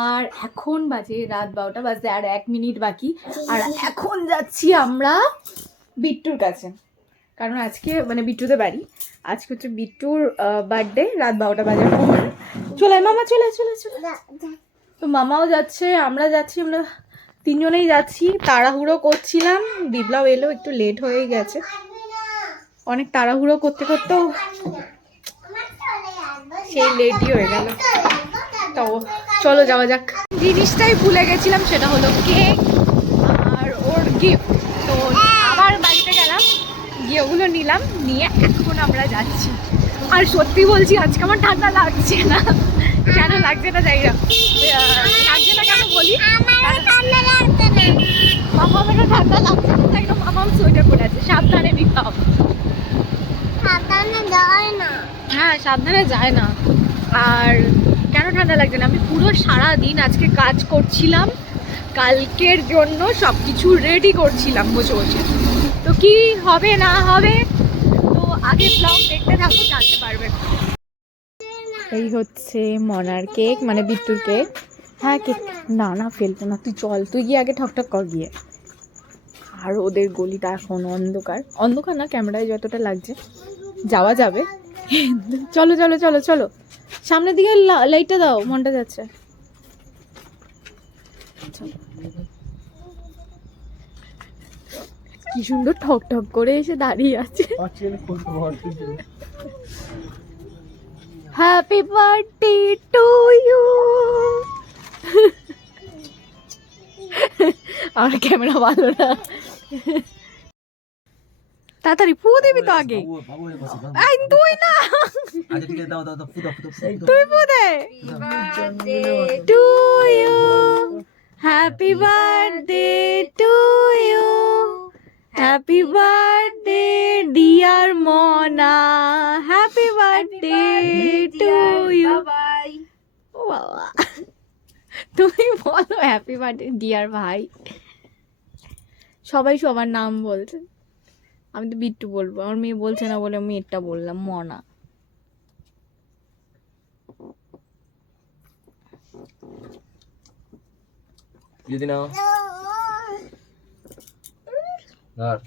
আর এখন বাজে রাত 12টা বাজে আর 1 মিনিট বাকি। আর এখন যাচ্ছি আমরা বিট্টুর কাছে, কারণ আজকে মানে বিট্টুদের বাড়ি, আজকে হচ্ছে বিট্টুর বার্থডে। রাত 12টা বাজার পর চলে মামা, চলে চলে চলে। তো মামাও যাচ্ছে, আমরা যাচ্ছি, আমরা তিনজনেই যাচ্ছি। তাড়াহুড়ো করছিলাম, বিপ্লব এলো, একটু লেট হয়ে গেছে। অনেক তাড়াহুড়ো করতে করতেও সেই লেটই হয়ে গেল। তো চলো যাওয়া যাক। জিনিসটাই ভুলে গেছিলাম, সেটা হলো কেক আর ওর গিফট। তো আবার বাড়িতে গেলাম, গিয়ে ওগুলো নিলাম, নিয়ে এখন আমরা যাচ্ছি। আর সত্যি বলছি আজকে আমার ঠান্ডা লাগছে না। কেন লাগছে না জানি না, লাগছে না কেন বলি, মামামেরও ঠান্ডা লাগছে না, তাই না? মামাম সোয়েটার পরে আছে। সাবধানে বিকাও, সাবধানে যায় না। হ্যাঁ সাবধানে যায় না। আর কেন ঠান্ডা লাগছে না, আমি পুরো সারা দিন আজকে কাজ করছিলাম, কালকের জন্য সব কিছু রেডি করছিলাম বসে বসে। তো কি হবে না হবে তো আগে ব্লগ দেখতে থাকো, জানতে পারবে। এই হচ্ছে মনার কেক, মানে বিট্টুর কেক। হ্যাঁ কেক না না ফেলবো না, তুই চল, তুই গিয়ে আগে ঠকঠক কর গিয়ে। আর ওদের গলিটা এখন অন্ধকার, অন্ধকার না ক্যামেরায় যতটা লাগছে, যাওয়া যাবে। চলো চলো চলো চলো, সামনের দিকে লাইটটা দাও, মনটা যাচ্ছে। কি সুন্দর ঠক ঠক করে এসে দাঁড়িয়ে আছে। Happy birthday to you. আমার ক্যামেরা ভালো না, তাড়াতাড়ি ফু দিবি তো আগে। তুই না, তুই ফু দে। To you, happy birthday to you, happy birthday dear Mona, happy birthday to you. ও বাবা, তুমি বলো হ্যাপি বার্থডে ডিয়ার ভাই। সবাই সবার নাম বলছে, আমি তো বিট্টু বলবো, আমার মেয়ে বলছে না বলে আমি এটা বললাম, মনা। যদি নাও আর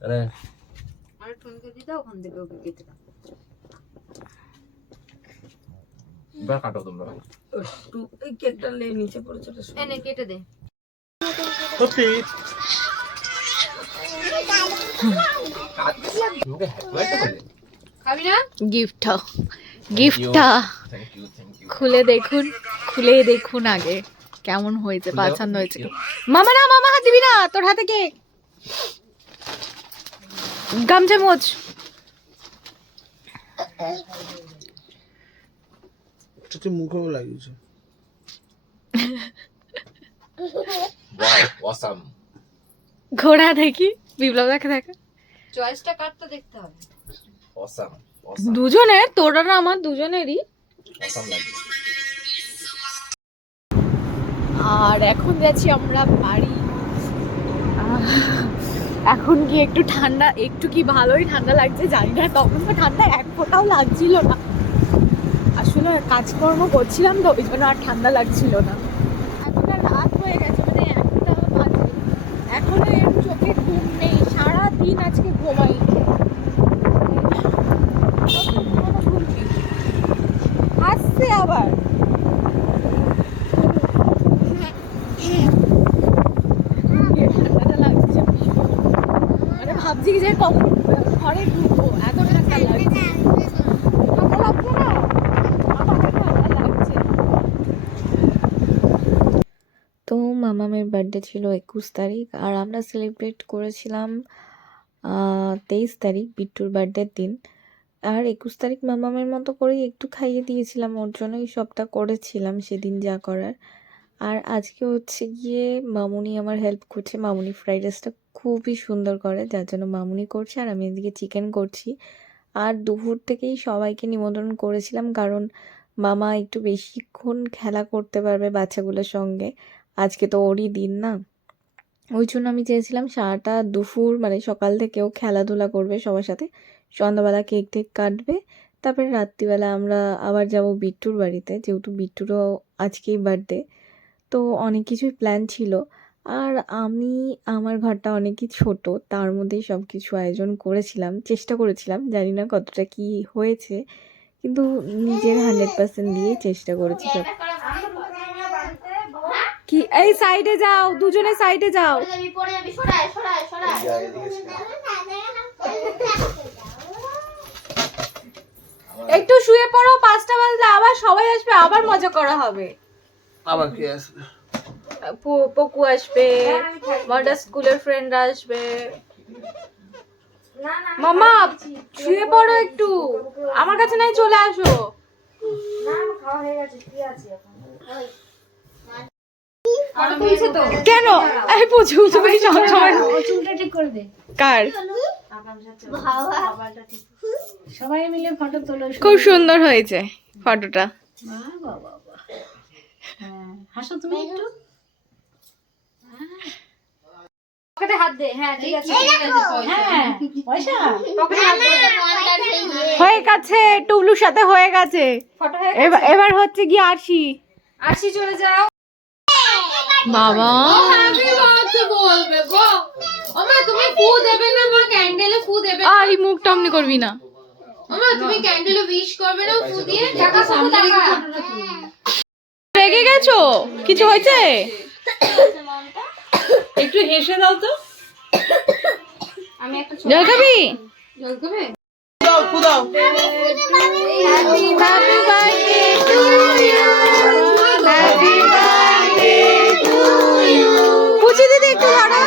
আরে আরে ঠুনকে দি দাও, ওখান থেকে ওকে কেটে দাও। বা কাটো তোমরা। একটু এই কেকটা লে নিচে পড়েছে, এনে কেটে দে। সত্যি মুখে হ্যাপি বলে খাবি না? গিফটটা, গিফটটা খুলে দেখুন, খুলে দেখুন আগে কেমন হয়েছে, পছন্দ হয়েছে। মামা না, মামা হাত দিবি না, তোর হাতে কেক। গামছা মোচ। মুখেও লাগিয়েছে। Wow awesome. ঘোড়া দেখি, বিপ্লব দেখে দেখে। চয়েসটা কাটতে দেখতে হবে। অসাম দুজনের, তোর আর আমার দুজনেরই। অসাম লাগে। আর এখন যাচ্ছি আমরা বাড়ি। এখন কি একটু ঠান্ডা, একটু কি ভালোই ঠান্ডা লাগছে জানি না, তখন তো ঠান্ডা এক ফোঁটাও লাগছিল না। আসলে কাজকর্ম করছিলাম তো ওই জন্য আর ঠান্ডা লাগছিল না। এখন আর রাত হয়ে গেছে, মানে একটা বাজে, এখনো এর চোখে ঘুম নেই, সারাদিন আজকে ঘুমাই। আসছে আবার, ঠান্ডাটা লাগছে ভীষণ। মানে ভাবছি যে কখন ঘরে ঢুকবো, এত ঠান্ডা লাগছে। ঠান্ডা লাগছে না, আমার ঠান্ডা লাগছে। তো মামামের বার্থডে ছিল 21 তারিখ, আর আমরা সেলিব্রেট করেছিলাম 23 তারিখ, বিট্টুর বার্থডের দিন। আর 21 তারিখ মামামের মতো করেই একটু খাইয়ে দিয়েছিলাম, ওর জন্যই সবটা করেছিলাম সেদিন যা করার। আর আজকে হচ্ছে গিয়ে মামুনি আমার হেল্প করছে, মামুনি ফ্রাইড রাইসটা খুবই সুন্দর করে, যার জন্য মামুনি করছে আর আমি এদিকে চিকেন করছি। আর দুপুর থেকেই সবাইকে নিমন্ত্রণ করেছিলাম, কারণ মামা একটু বেশিক্ষণ খেলা করতে পারবে বাচ্চাগুলোর সঙ্গে, আজকে তো ওরই দিন না। ওই জন্য আমি চেয়েছিলাম সারাটা দুপুর মানে সকাল থেকেও খেলাধুলা করবে সবার সাথে, সন্ধ্যাবেলা কেক টেক কাটবে, তারপরে রাত্রিবেলা আমরা আবার যাব বিট্টুর বাড়িতে, যেহেতু বিট্টুরও আজকেই বার্থডে। তো অনেক কিছুই প্ল্যান ছিল। আর আমি আমার ঘরটা অনেকই ছোট, তার মধ্যেই সব কিছু আয়োজন করেছিলাম, চেষ্টা করেছিলাম, জানি না কতটা কি হয়েছে, কিন্তু নিজের 100% দিয়েই চেষ্টা করেছি সব। কি এই সাইডে যাও, দুজনে সাইডে যাও। একটু শুয়ে পড়ো, 5টা বাজলে আবার সবাই আসবে, আবার মজা করা হবে। আবার কে আসবে? পকু আসবে, মডার স্কুলের ফ্রেন্ডরা আসবে। মামা শুয়ে পড়ো একটু, আমার কাছে নাই চলে আসো। কেন এই পুজো তুমি সবসময় কার সবাই মিলে ফটো তোলো। খুব সুন্দর হয়েছে ফটোটা। হাসো তুমি একটু, পকেটে হাত দে। হ্যাঁ ঠিক আছে, হ্যাঁ পয়সা পকেটে হাত দে। হয়ে গেছে, টুবলুর সাথে হয়ে গেছে। ফটো হয়ে এবার হচ্ছে কি আরশি। আসি চলে যাও। বাবা হ্যাপি বার্থডে বলবে গো। ওমা তুমি ফু দেবে না, মা ক্যান্ডেলে ফু দেবে। আর এই মুখটা অমনি করবি না। ওমা তুমি ক্যান্ডেলে উইশ করবে না, ফু দিয়ে টাকা সামনে রেখে ফটো না তুমি। রেগে গেছো? কিছু হয়েছে? একটু হেসে দাও তো। আমি একটা জল খাবি? জল খাবে? দাও দাও। Happy birthday to you, happy birthday to you. Puchi দিদি একটু ধরো,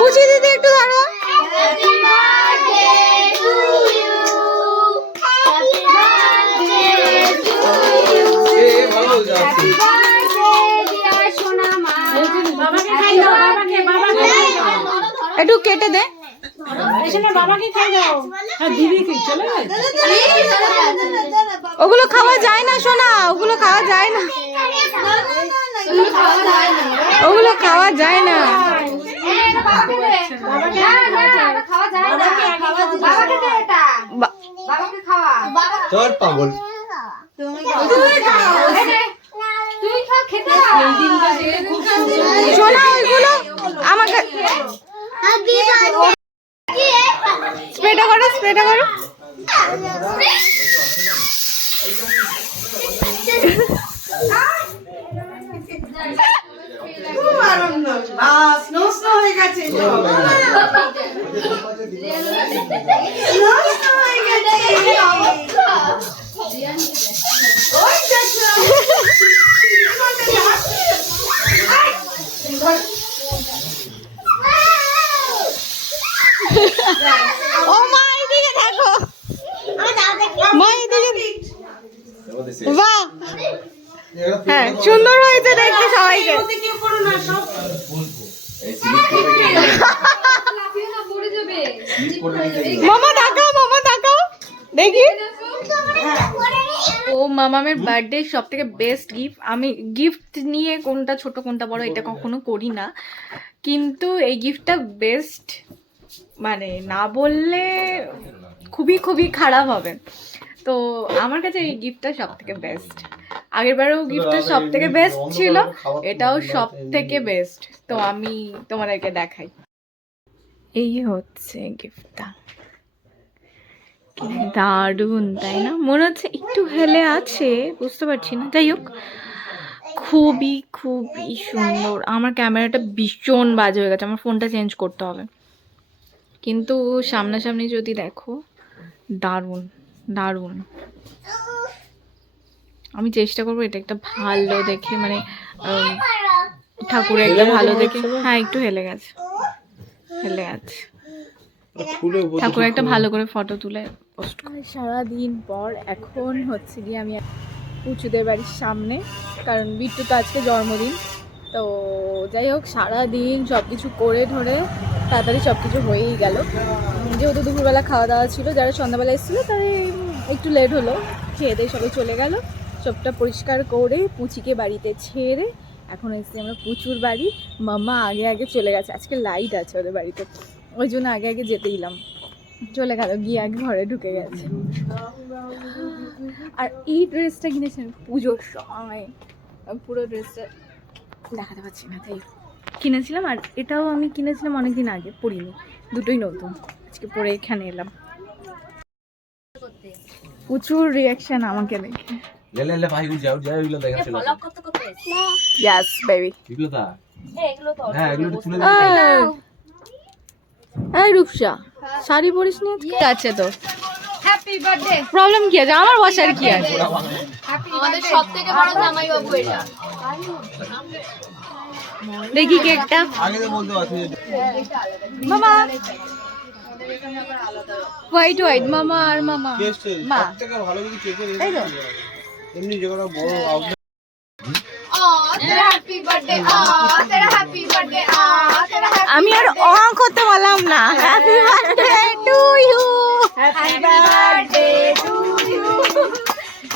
পুচি দিদি একটু ধরো। Happy birthday to you, happy birthday to you, ভালো যাচ্ছে। ডিয়ার সোনা মা। বাবাকে খাই দাও, বাবাকে খাই দাও। একটু কেটে দে। এখানে বাবাকে খাই দাও। হ্যাঁ দিদিকে চলে গেছে। ওগুলো খাওয়া যায় না সোনা, ওগুলো খাওয়া যায় না, ওগুলো খাওয়া যায় না। তোর পাগল সোনা ওইগুলো আমাকে স্প্রেটা করো, স্প্রেটা করো। ও মা এদিকে দেখো, মা এদিকে। বাহ, হ্যাঁ সুন্দর হয়েছে দেখতে সবাইকে। মামা তাকাও, মামা তাকাও দেখি। ও মামামের বার্থডে সব থেকে বেস্ট গিফট। আমি গিফট নিয়ে কোনটা ছোট কোনটা বড় এটা কখনো করি না, কিন্তু এই গিফটটা বেস্ট, মানে না বললে খুবই খুবই খারাপ হবে। তো আমার কাছে এই গিফটটা সব থেকে বেস্ট। আগেরবারও গিফটটা সব থেকে বেস্ট ছিল, এটাও সব থেকে বেস্ট। তো আমি তোমাদেরকে দেখাই, এই হচ্ছে গিফটটা। দারুণ তাই না? মনে হচ্ছে একটু হেলে আছে, বুঝতে পারছি না, যাই হোক খুবই খুবই সুন্দর। আমার ক্যামেরাটা ভীষণ বাজে হয়ে গেছে, আমার ফোনটা চেঞ্জ করতে হবে, কিন্তু সামনাসামনি যদি দেখো দারুণ দারুণ। আমি চেষ্টা করবো এটা একটা ভালো দেখে, মানে ঠাকুরের একটা ভালো দেখে। হ্যাঁ একটু হেলে গেছে, হেলে গেছে। ঠাকুরের একটা ভালো করে ফটো তুলে পোস্ট করি। সারাদিন পর এখন হচ্ছে গিয়ে আমি পুচুদের বাড়ির সামনে, কারণ বিট্টু তো আজকে জন্মদিন। তো যাই হোক সারাদিন সব কিছু করে ধরে তাড়াতাড়ি সব কিছু হয়েই গেল, যেহেতু দুপুরবেলা খাওয়া দাওয়া ছিল, যারা সন্ধ্যাবেলা এসেছিলো তাদের একটু লেট হলো, খেয়ে দিয়ে সবাই চলে গেল। সবটা পরিষ্কার করে পুচিকে বাড়িতে ছেড়ে এখন এসেছি আমরা পুচুর বাড়ি। মাম্মা আগে আগে চলে গেছে, আজকে লাইট আছে ওদের বাড়িতে, ওই জন্য আগে আগে যেতে দিলাম। চলে গেল, গিয়ে এক ঘরে ঢুকে গেছে। আর এই ড্রেসটা কিনেছেন পুজোর সময়, পুরো ড্রেসটা দেখাতে পারছি না, তাই কিনেছিলাম। আর এটাও আমি কিনেছিলাম অনেকদিন আগে, পরিনি, দুটোই নতুন, আজকে পরে এখানে এলাম। প্রচুর রিয়াকশন আমাকে দেখে। লে ভাই যাও যাও এগুলো দেখা চলো ইয়েস বেবি। এগুলো দা হ্যাঁ এগুলো তুলে এই রূপসা, শাড়ি পরিস নি আজকে? আছে তো, হ্যাপি বার্থডে। প্রবলেম কি আছে? আমার বসার কি আছে? আমাদের সবথেকে বড় জামাইবাবু এটা। দেখি কেকটা। আগে তো বলতে পারছি মামা হোয়াইট হোয়াইট, মামা আর মামা মা। থেকে ভালো কিছু কেকের এই তো এমনি যেগুলো বড় আউটলেট তেরা হ্যাপি বার্থডে, তেরা হ্যাপি বার্থডে, তেরা আমি আর করতে পারলাম না। Happy birthday to you, happy birthday to you,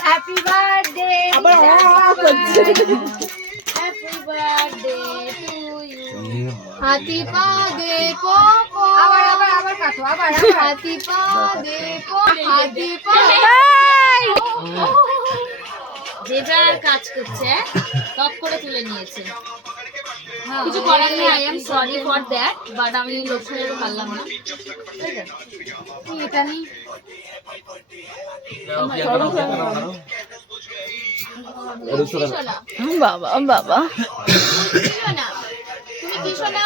happy birthday. আবার করছে। Happy birthday to you. হাতি পা দে পো পো। আবার কাটো, আবার হাতি পা দে পো, হাতি পা। যে যার কাজ করছে টপ করে তুলে নিয়েছে, কিছু করার নেই। I am sorry for that, but আমি লোকসানের পারলাম না। এটা নি বাবা বাবা, তুমি কি শোনা?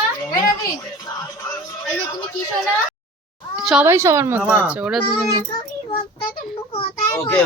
এই যে তুমি কি শোনা? সবাই সবার মতো আছে, ওরা দুজন। ওকে